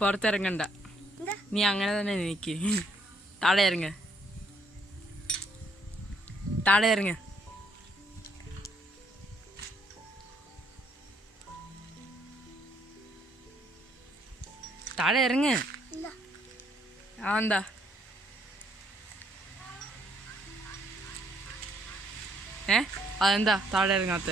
പുറത്തിറങ്ങണ്ട, നീ അങ്ങനെ തന്നെ നിക്ക്. താഴെ ഇറങ്ങ, താഴെ ഇറങ്ങ. താഴെ ഇറങ്ങ. ആ എന്താ അതെന്താ താഴെ ഇറങ്ങാത്ത?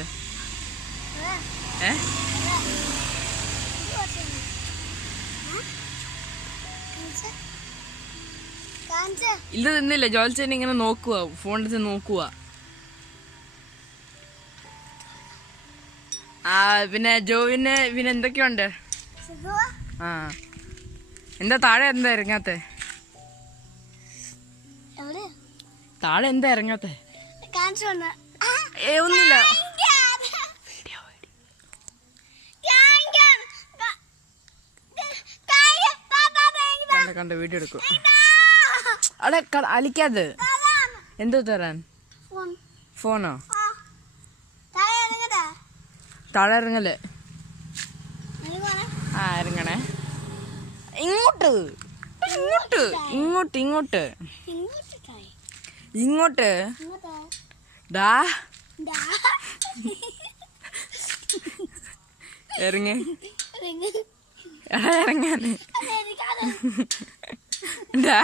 ഇല്ല തിന്നില്ല. ജോൽച്ചേനെ ഇങ്ങനെ നോക്കുക, ഫോണിൽ നോക്കുക. പിന്നെ ജോവിന് പിന്നെ എന്തൊക്കെയുണ്ട്? ആ എന്താ താഴെ എന്താ ഇറങ്ങാത്ത? താഴെ എന്താ ഇറങ്ങാത്ത? ഒന്നില്ല. കണ്ട വീഡിയോ എടുക്കും. അവിടെ അലിക്കാത്. എന്തോ തരാൻ? ഫോണോ? താഴെ ഇറങ്ങല്ലേ? ആ ഇറങ്ങണേ. ഇങ്ങോട്ട് ഇങ്ങോട്ട് ഇങ്ങോട്ട് ഇങ്ങോട്ട് ഇങ്ങോട്ട് ഡാ ഇറങ്ങ. ഇറങ്ങാന് ഡാ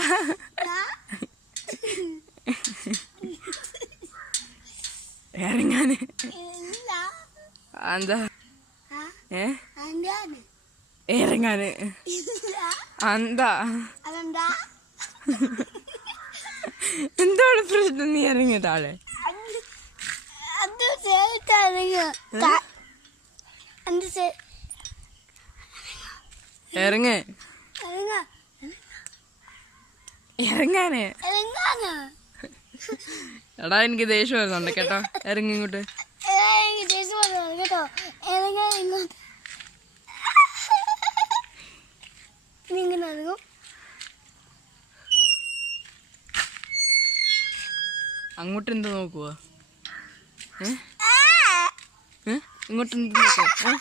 ഇറങ്ങാന് എന്താ? ഇറങ്ങാന് എന്താ? എന്താണ് പ്രശ്നം? നീ ഇറങ്ങിയ താഴെ ഇറങ്ങ. ഇറങ്ങാന്. എടാ എനിക്ക് ദേഷ്യം വരുന്നുണ്ട് കേട്ടോ. ഇറങ്ങി ഇങ്ങോട്ട്. അങ്ങോട്ട് എന്താ നോക്കുവാ? ഇങ്ങോട്ട് എന്താ നോക്കുവാ?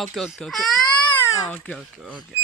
Okay okay okay okay okay okay.